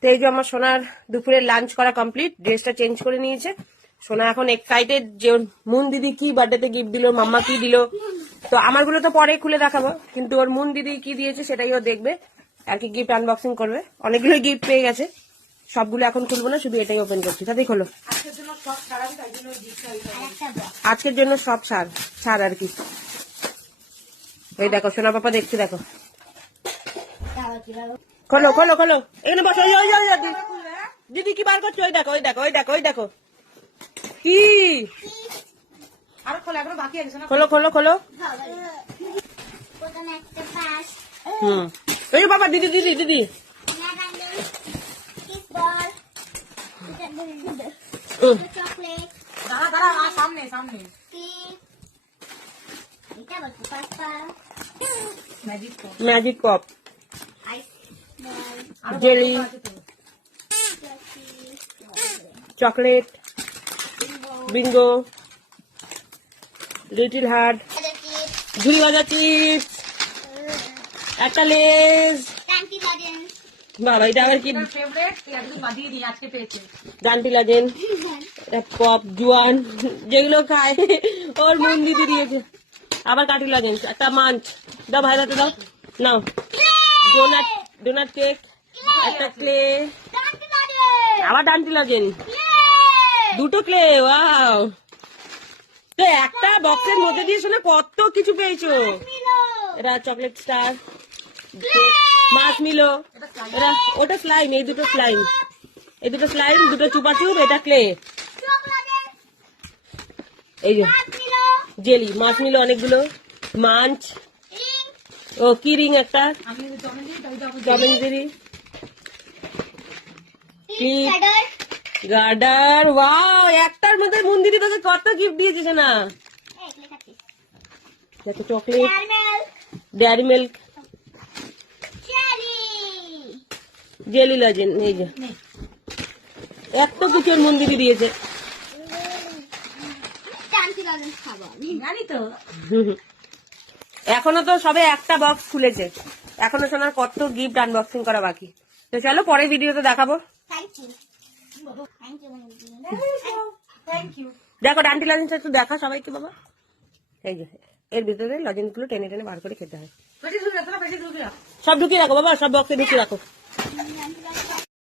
তো এই যে আমার সোনার দুপুরে লাঞ্চ করা কমপ্লিট, ড্রেসটা চেঞ্জ করে নিয়েছে। সোনা এখন এক্সাইটেড যে ওর মুন দিদি কি বার্থডেতে গিফট দিল, মাম্মা কি দিল। তো আমারগুলো তো পরে খুলে দেখাবো, কিন্তু ওর মুন দিদি কি দিয়েছে সেটাই ও দেখবে আর কি, গিফট আনবক্সিং করবে। অনেকগুলো গিফট পেয়ে গেছে, সবগুলো এখন খুলবো না, শুধু এটাই ওপেন করছি। তাতেই খোলো। আজকের জন্য সব ছাড় আর কি। ওই দেখো সোনা পাপা দেখছি, দেখো। খোলো খোলো খোলো, এখানে বসো। দিদি কি বার করছো? ওই দেখো ওই দেখো ওই দেখো ওই দেখো কি। খোলো খোলো খোলো। ওই যে বাবা, দিদি দিদি দিদি। Magic pop, jelly, chocolate, Bingo, little heart, ঝুড়ি ভাজা চিপস, একটা লেজ। বাবা এটা আবার কি? ডান্টি লাজেন, পপ, জুয়ান, যেগুলো খায় ওর মন দিদি দিয়েছে। আবার কাঠি লাগেন, একটা মাঞ্চ দাও, ভাই হাতে দাও। নাও ডোনাট, ডোনাট কেক, একটা ক্লে, আবার ডান্টি লাগেন, দুটো ক্লে। ওয়াও, তো একটা বক্সের মধ্যে দিয়ে শোনা কত কিছু পেয়েছো। এটা চকলেট স্টার, মাছ মিলো, এটা ওটা স্লাইম, এই দুটো স্লাইম, এই দুটো স্লাইম, দুটো চুপা চুপ, এটা ক্লে। এই যে জেলি, মাছ মিলো অনেকগুলো, মাঞ্চ, ও কি রিং, একটা জমেন্দ্রি, গার্ডার। ওয়াও, একটার মধ্যে মন্দিরে তোকে কত গিফট দিয়েছে না। দেখো চকলেট, ডেয়ারি মিল্ক, জেলি লাজেন, এই যে এত কিছু মন্দিরে দিয়েছে। এখনো তো সবে একটা বক্স খুলেছে, এখনো শোনার কত গিফট আনবক্সিং করা বাকি। তো চলো পরের ভিডিওতে দেখাবো। দেখো ডান্টি লজেন্স একটু দেখা সবাইকে বাবা। এই যে এর ভিতরে লজেন্স গুলো টেনে টেনে বার করে খেতে হয়। সব ঢুকিয়ে রাখো বাবা, সব বক্সে ঢুকিয়ে রাখো।